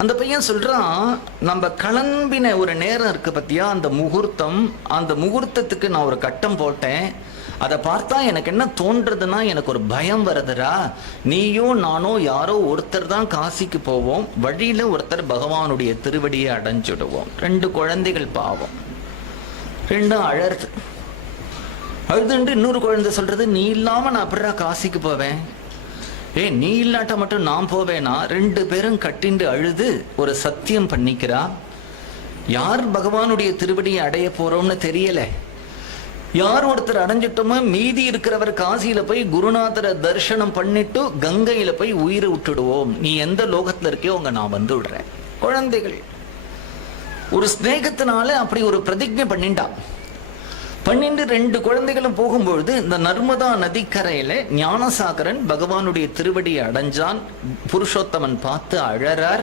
அந்த பையன் சொல்றான், நம்ம கிளம்பின ஒரு நேரம் இருக்கு பத்தியா, அந்த முகூர்த்தம், அந்த முகூர்த்தத்துக்கு நான் ஒரு கட்டம் போட்டேன். அதை பார்த்தா எனக்கு என்ன தோன்றதுன்னா, எனக்கு ஒரு பயம் வருதுடா. நீயோ நானோ யாரோ ஒருத்தர் தான் காசிக்கு போவோம், வழியில ஒருத்தர் பகவானுடைய திருவடியை அடைஞ்சிடுவோம். 2 குழந்தைகள் பாவம், 2 அழறது. அழுதுண்டு இன்னொரு குழந்தை சொல்றது, நீ இல்லாம நான் அப்படிடா காசிக்கு போவேன். நீ இல்லாட்ட மட்டும் நான் போவேனா? 2 பேரும் கட்டிண்டு அழுது ஒரு சத்தியம் பண்ணிக்கிறா. யார் பகவானுடைய திருவடியை அடைய போறோம்னு தெரியல. யார் ஒருத்தர் அடைஞ்சிட்டோமோ மீதி இருக்கிறவர் காசியில போய் குருநாதரை தரிசனம் பண்ணிட்டு கங்கையில போய் உயிரை விட்டுடுவோம். நீ எந்த லோகத்துல இருக்கியோ அங்க நான் வந்து விடுறேன். குழந்தைகள் ஒரு ஸ்நேகத்தினால அப்படி ஒரு பிரதிஜை பண்ணிட்டான். 2 குழந்தைகளும் போகும்பொழுது இந்த நர்மதா நதிக்கரையில ஞானசாகரன் பகவானுடைய திருவடியை அடைஞ்சான். புருஷோத்தமன் பார்த்து அழறார்.